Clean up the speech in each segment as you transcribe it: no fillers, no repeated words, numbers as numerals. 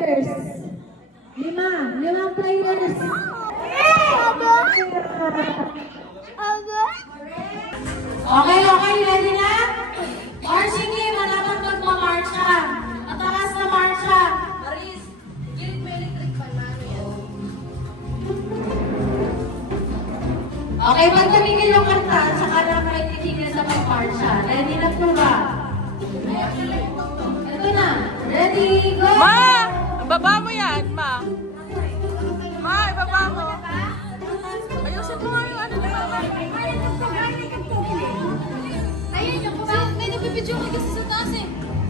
players. Limang players. Okay, ready na? Marching game, dapat magmamarcha. Matalas na marcha. Maris, gilid mo electric fan na ano yan? Okay, pag tumigil yung kanta, saka lang kayo titigil sa pagmarcha. Ready na po ba? Ito na. Ready, go! Ma! Baba mo yan, Ma. Ma, ibaba mo. Ayusin mo nga yung ano na Mama. Ayun, yung kumain. May nagbibidyo ka kasi sa taas eh.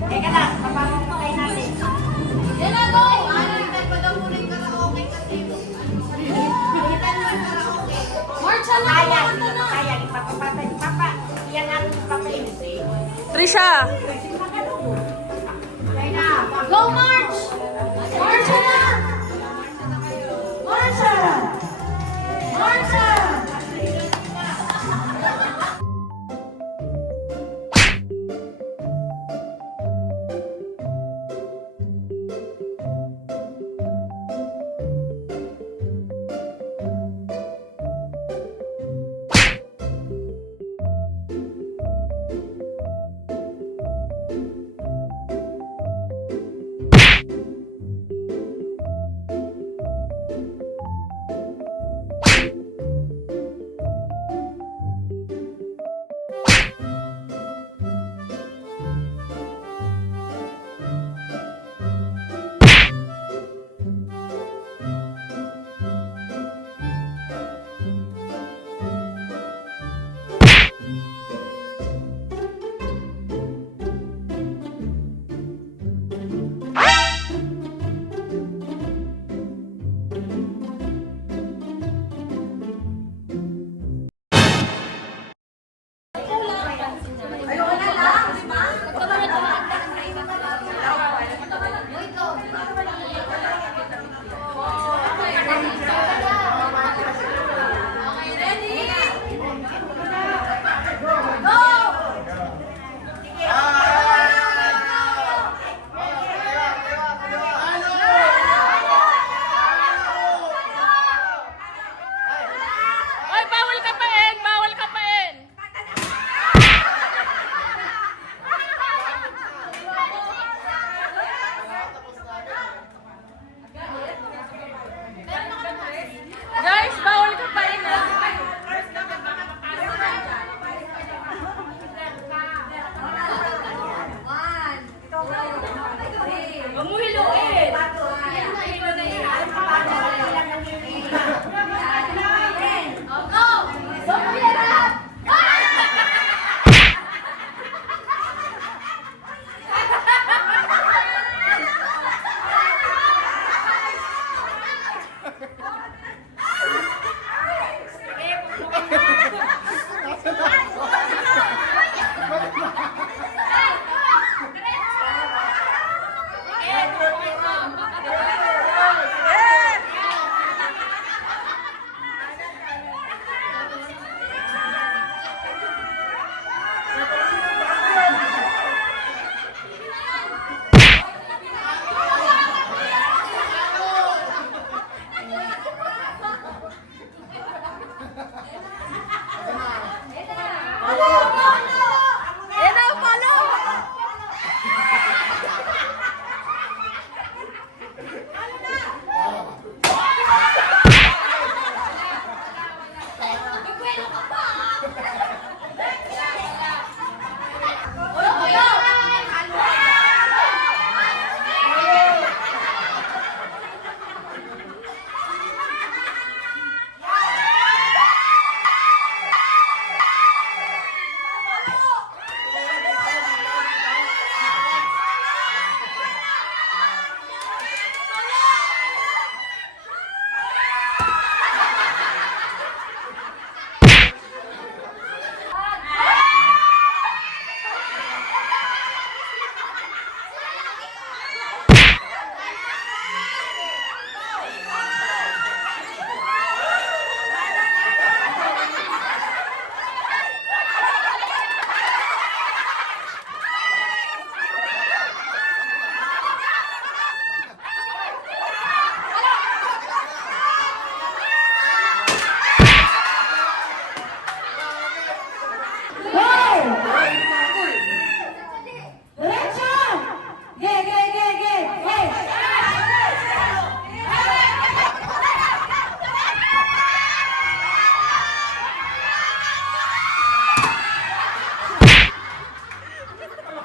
Teka lang, papasok pa kayo natin. Yan na, go! Hintay pa daw muna yung karaoke kasi. Hintay na yung karaoke. Marcha na! Kaya, Kanta na! kaya, ipapapatay, papa. Yan ang papilis eh. Trisha! Go, March! Marcha na! Marcha! Marcha!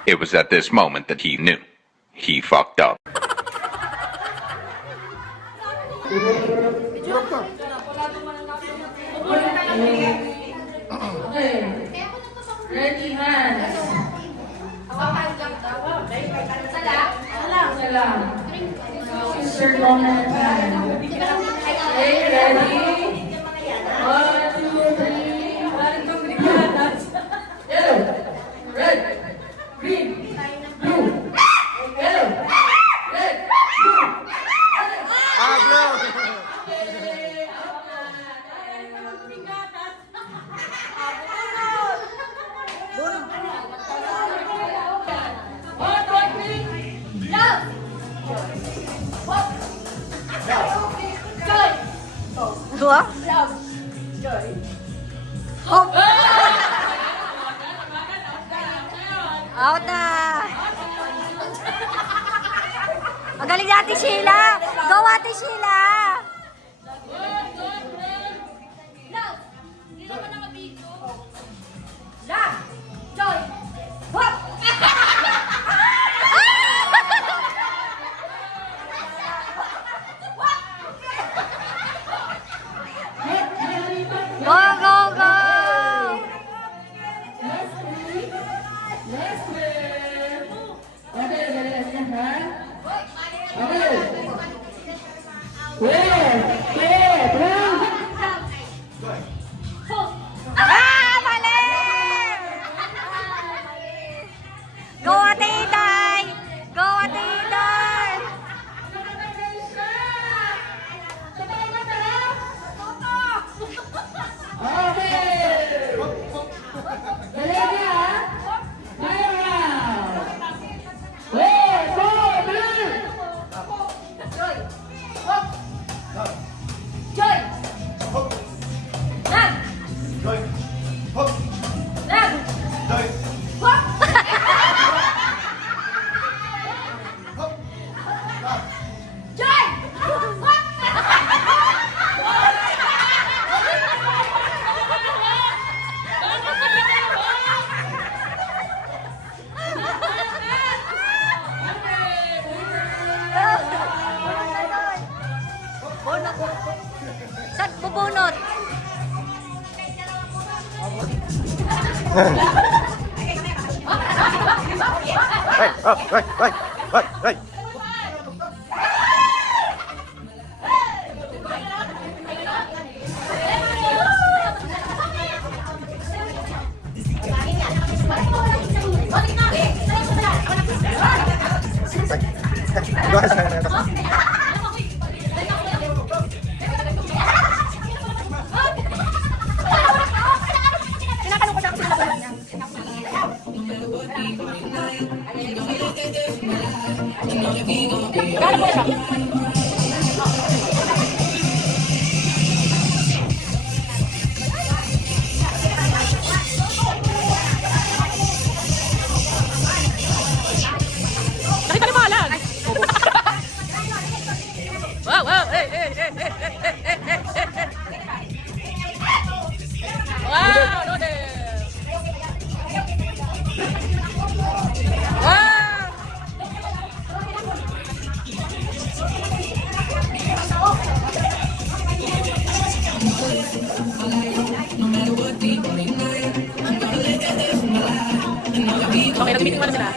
It was at this moment that he knew. He fucked up. Okay. Ready, hands. Salam. Sister Donna and hand. Okay, ready? 1, 2, 3. Yellow, red, green, blue. Yellow, red, blue. Dua? Hop! Out na! Magaling na Ate Sheila! Go Ate Sheila! Go, go, go! Next word. Okay, galing na ha? Okay. Ah! Mali! Go Ate Iday! Go Ate Iday! Okay. Galing na ha? Fire round. Wait, go, blue. Saan bubunot? Nakita ni Malan! Wow, wow! Hey, hey, hey, hey, hey, hey, hey, hey. Wow, no there! Wow! Okay, nag-meeting mo na sila.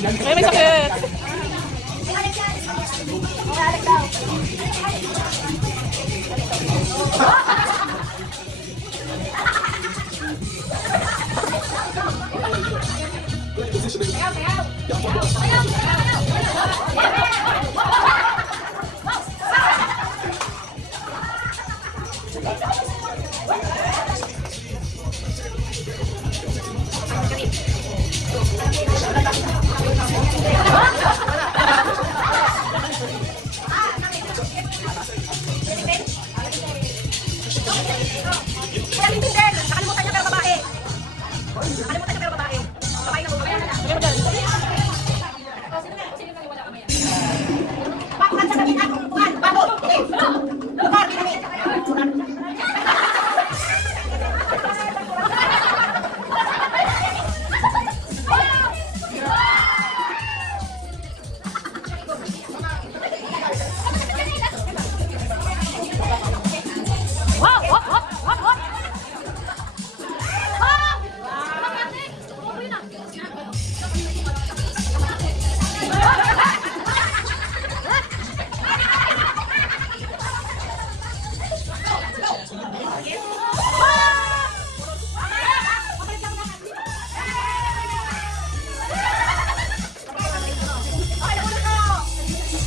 Ay, may sakit.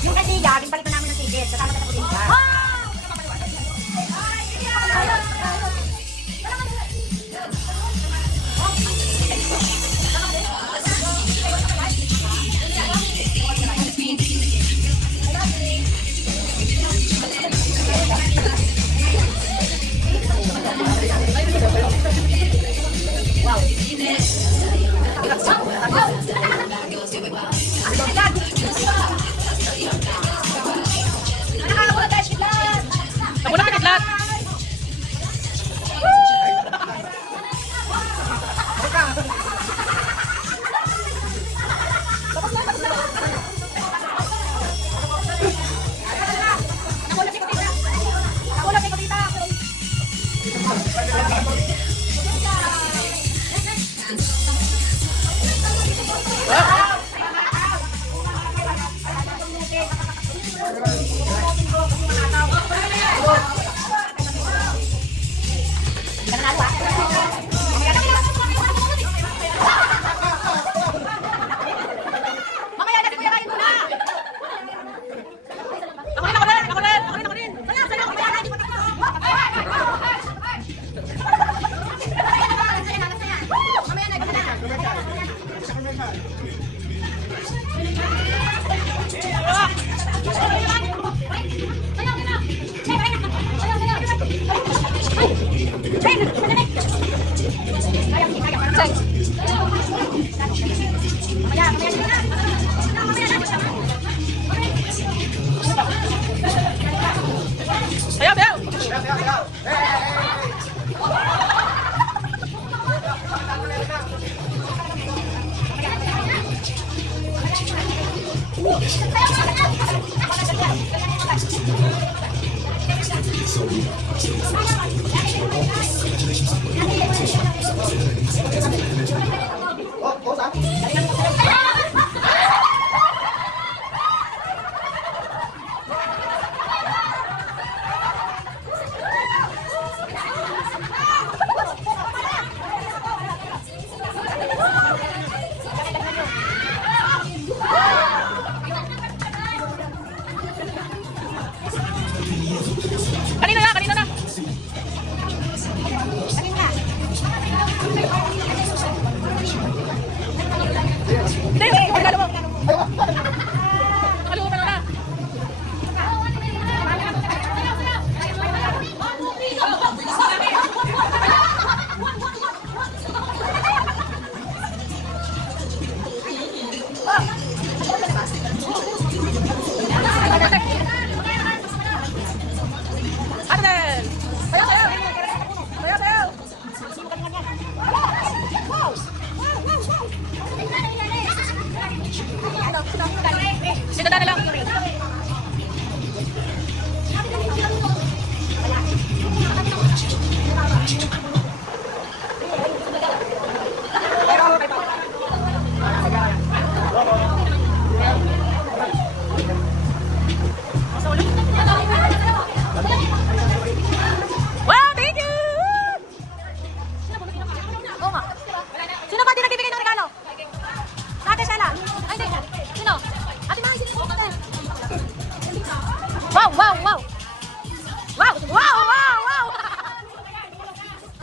Yung kasi gagawin palit na namin ng ticket. Kasama sa putin ka. Ako na kitlat. Ayaw, ayaw. Sino na lang? Wow, thank you! Oo nga. Sino ba di nagbibigay ng regalo? Ate Shela. Ay, hindi. Sino? Ate Mami, sino yung ate? Wow, wow, wow! Wow! Wow, wow, wow!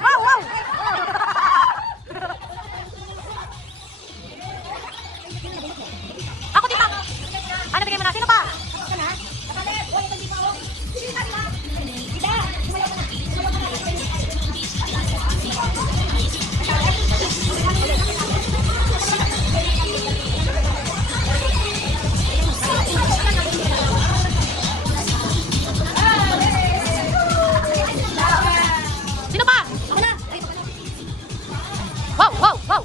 Wow, wow! Ako, tita! Ano bigay mo na? Sino pa? Sino pa? Ako na! Wow, wow, wow!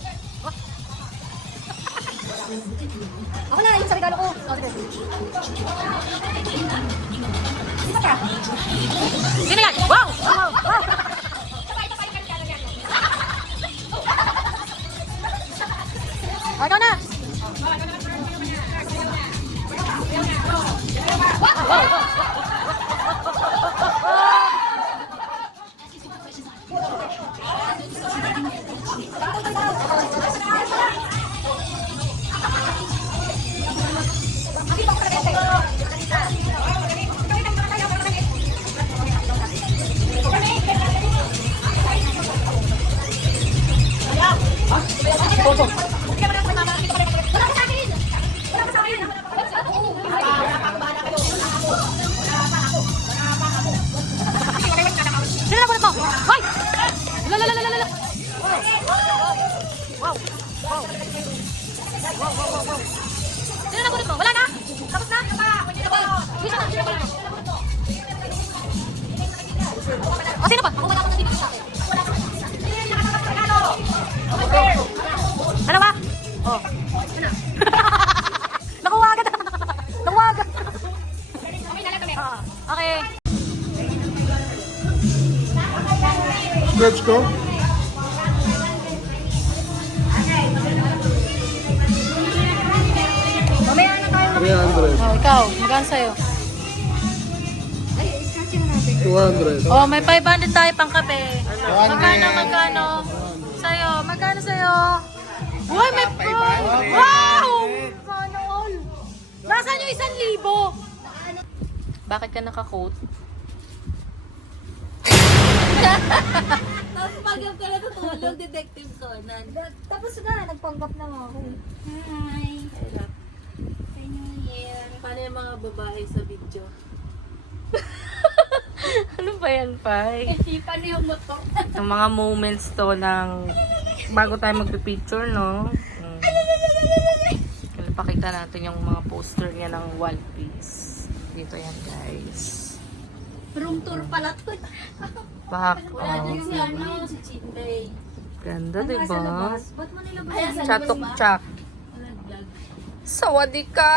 Ako na, yung sa regalo ko. Oh, sige. Sino pa? Sino yan? Wow! Wow! Wow! Oh, ikaw na! Wow! Wow! Sino na kulit mo? Hoy! Lalalala! Wow! Wow! Wow! Wow! Sino na kulit mo? Wala na? Tapos na? Sino na? O, sino pa? Ano ba? Oh. Nakuha agad. Nakuha agad. Okay. Let's go. Mamaya na tayo. 300. Oh, ikaw, magkano sa'yo? 200. Oh, may 500 tayo pang kape. Magkano? Magkano sa'yo? Uy, may 500. Wow! Sana all. Nasaan yung 1,000? Bakit ka naka-coat? Tapos pag yung ka natutulog, Detective Conan. Tapos na, nagpanggap na ako. Hi! Happy New Year! Paano yung mga babae sa video? Ano ba yan, Pai? Kasi paano yung motor? Yung mga moments to ng bago tayo magpipicture, no? Pakita natin yung mga poster niya ng One Piece. Dito yan, guys. Room tour pala to. Pak. Wala din si ano, si Chinbei. Ganda, diba? Ba't mo nilabas? Ayan, sa labas ba? Chatok-chak. Nag-vlog. Sawadee ka!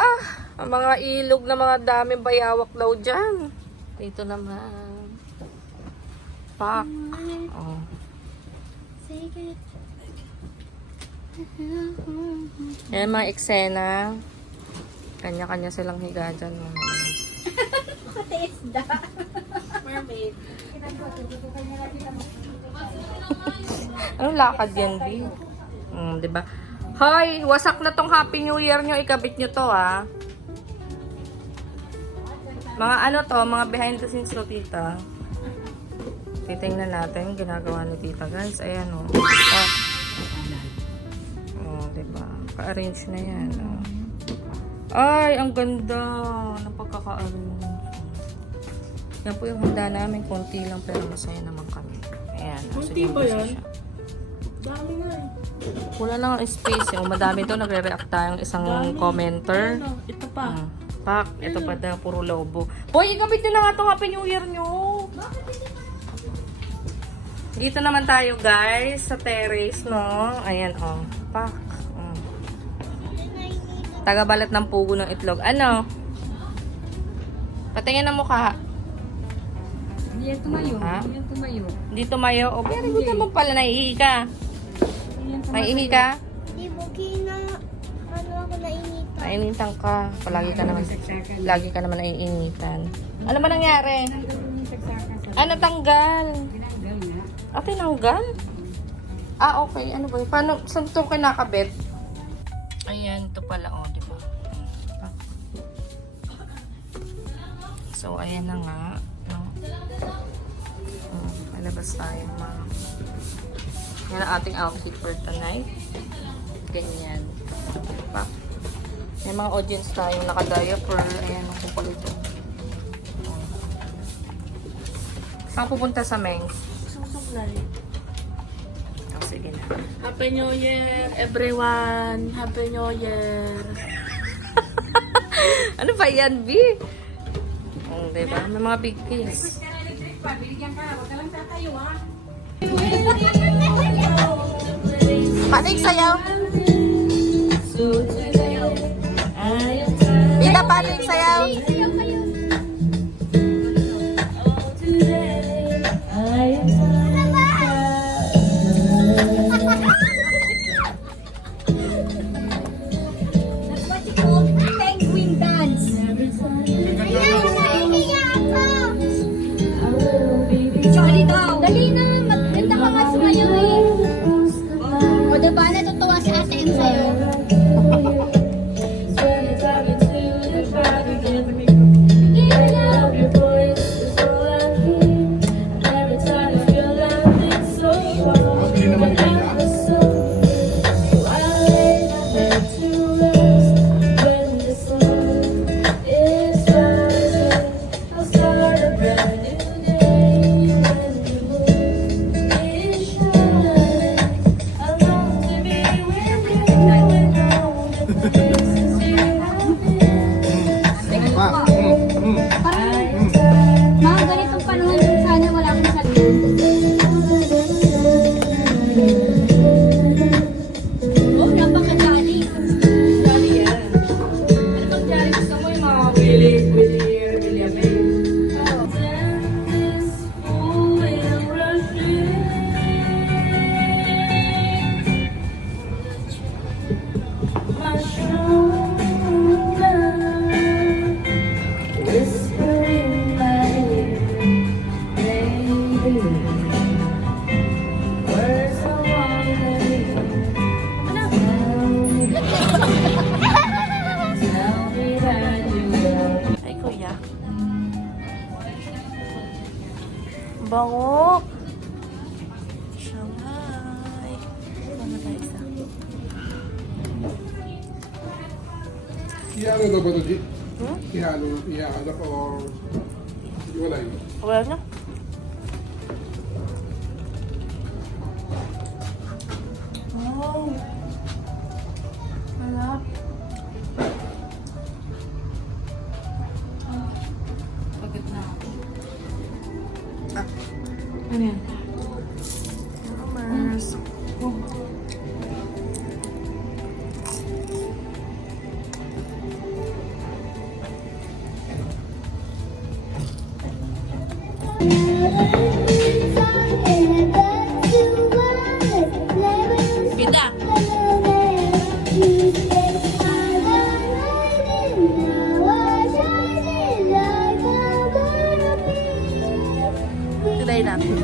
Ang mga ilog na mga daming bayawak daw dyan. Dito naman. Pak. Oh. Sige. Yan mga eksena. Kanya-kanya silang higa dyan. Isda. Mermaid. Anong lakad yan, B? Diba? Hoy, wasak na tong Happy New Year nyo. Ikabit nyo to, ah. Mga ano to, mga behind the scenes to, tita. Titingnan natin yung ginagawa ni tita, guys. Ayan, oh. Oh, diba? Ka-arrange na yan, oh. Ay, ang ganda ng pagkaka-arrange. Yan po yung handa namin. Konti lang, pero masaya naman kami. Ayan. Konti ba yan? Dami nga eh. Wala lang ang space. Yung madami to, nagre-react tayong isang commenter. Ito pa. Pak, ito pa daw, puro lobo. Boy, ikabit nyo na nga itong Happy New Year nyo. Dito naman tayo, guys, sa terrace, no? Ayan, oh. Pak. Tagabalat ng pugo ng itlog. Ano? Patingin ng mukha. Hindi yan tumayo. Ha? Hindi yan tumayo. Hindi tumayo. O, very good naman pala. Naiihi ka. Naiihi ka? Di mo ako nainita. Nainitan ka. Lagi ka naman naiinitan. Ano ba nangyari? Ano tanggal? Tinanggal nga. Ah, tinanggal? Ah, okay. Ano ba yun? Paano? Saan ito kinakabit? Ayan, ito pala. O, di ba? So, ayan na nga. No? Malabas tayo, ma. Yan ang ating outfit for tonight. Ganyan. Diba? May mga audience tayong naka-diaper. Ayan, ang kupal ito. Saan pupunta sa Mengs? Susuklay. Oh, sige na. Happy New Year, everyone! Happy New Year! Ano ba yan, B? Diba? May mga big kiss. Paano yung sayaw? Bida, paano yung sayaw? Sayaw kayo. That's what you call penguin dance. Ayan, naiiya ako. Sorry daw. Dali na, maganda ka nga sumayaw eh. O diba, natutuwa si Ate M sa'yo? Hindi naman nila. Ma, Mga ganitong panahon, sana wala akong sabihin. Oh, napaka-jolly. Jolly yan. Ano pag jolly gusto mo yung mga Willie Ay, kuya. Bango. Shanghai. Ano tayo isa? ihalo daw ba ito, G? Ihalo or iwalay? Wala na. Wow. Malap. Pagod na ako. Ano yan? Mars. Bida. Today natin.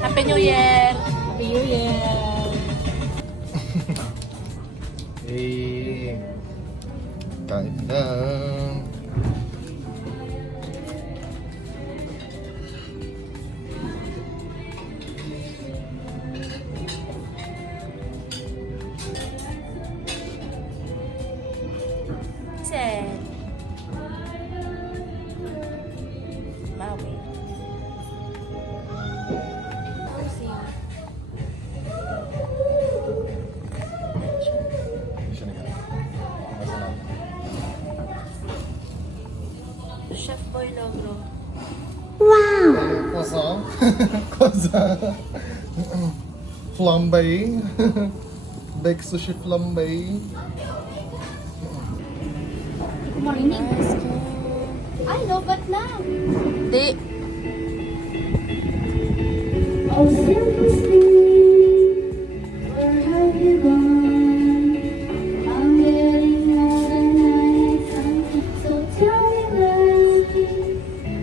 Happy New Year! Happy New Year! Eh, kain na. Sen. Maui. Chef Boy Logro. Kosa? Kosa? Flambe? baked sushi flambe. Marinig. Ay, lobat na. Di. Oh, simply, where have you gone? I'm getting old and I need something, so tell me when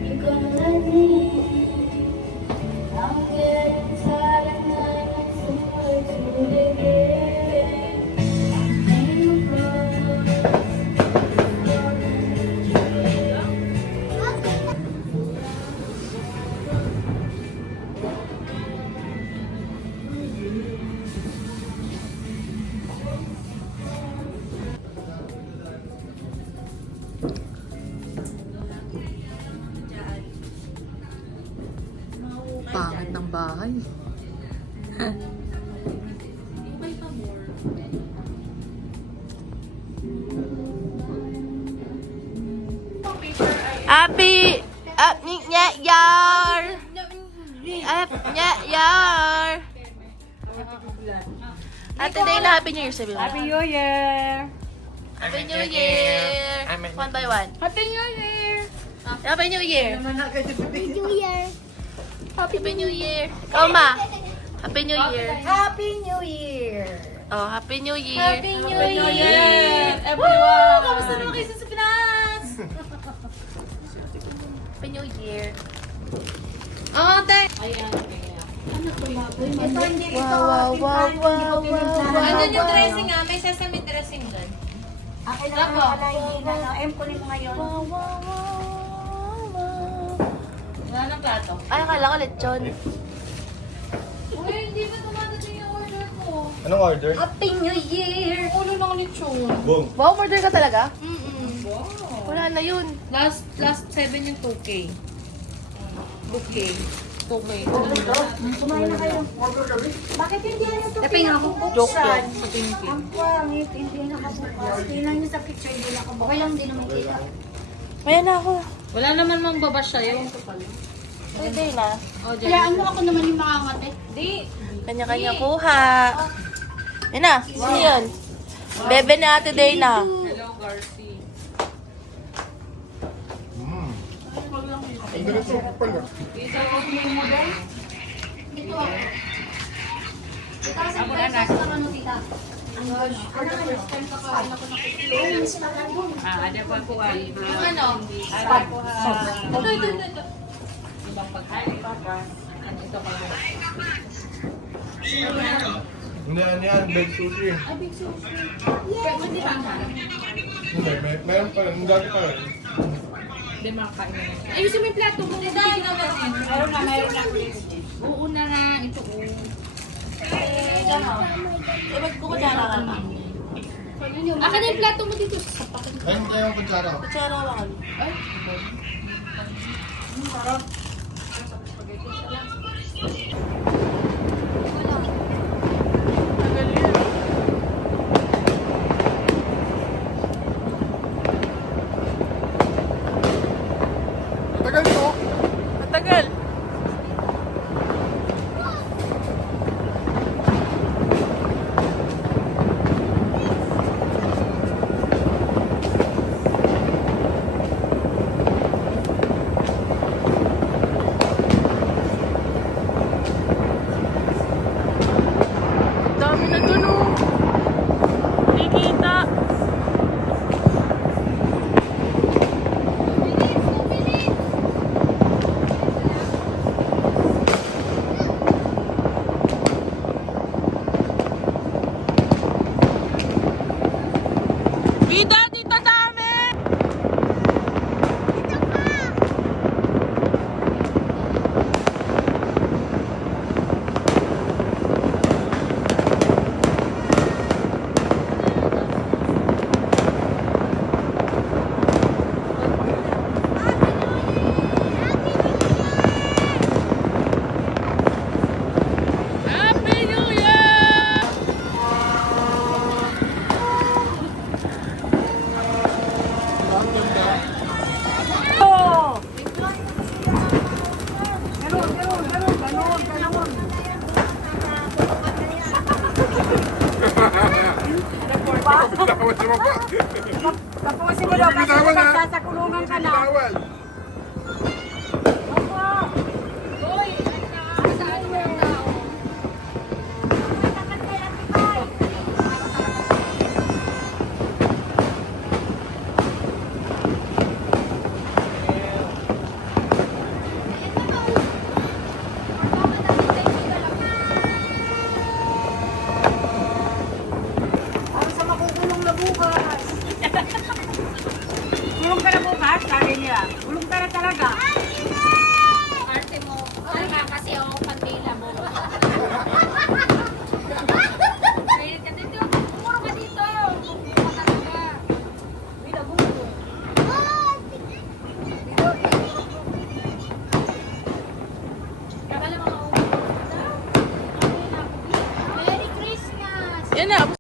you're gonna let me. I'm getting tired and I need somewhere to begin. Came across Pangit ng bahay. Happy Nya Yar! Yar! Ate Dayla, Happy New Year sabi mo. Happy New Year! Happy New Year! One by one. Happy New Year! Happy New Year! Happy New Year. Happy New Year! Ikaw, Ma! Happy New Year! Happy New Year! Oh, Happy New Year! Happy New Year! Everyone! Kamusta naman kayo sa Pinas? Happy New Year! Oh, thank Ito hindi Wow, wow, wow, wow, wow. Andun yung dressing ah. May sesame dressing doon. Akin na wala hindi na. Empoli mo ngayon. Wow, wow, wow, wow. Wala ng plato. Ay, akala ko lechon. Uy, hindi ba dumadating yung order ko? Anong order? Happy New Year. Ulo ng lechon. Boom. Wow, order ka talaga? Wow. Wala na yun. Last 7 yung 2K. 2K. 2K. Kumain na kayo. Bakit hindi yan ito Joke pinakabuksan? yun. Ang pangit, hindi nakabukas. Tingnan niyo sa picture, hindi nakabukas. Okay lang, hindi naman kita. Maya na ako. Wala naman mang babash sa'yo. Pwede na. Oh, Kaya ano ako naman yung makangate? Di. Kanya-kanya kuha. Yan na. Sino yun? Bebe na Ate Dayna. Hello, Garci. Ang ganito ko pala. Ito ako. Itaas ang price sa ano, tita? Ang gosh. Ano nga yun? Ay, mas magandang. Ada pa po yung ano? Ito. Ibang pagkain pa ba? Ito pa ba? Hindi, ano yan? Baked sushi. Pero hindi pa nga. Hindi, meron pa rin. Ang dami pa rin. Hindi makakain na. Ayusin mo yung plato mo. Hindi naman din. Mayroon na. Oo na nga. Ito o. Eh, ba't kukutsara ka na? Aka na yung plato mo dito. Sapakin. Ayun kayo ang kutsara. Kutsara ka kami. Tagal to. Matagal. Tapusin mo daw kasi Bitawan, ha? magsasakulungan ka na. Bitawan.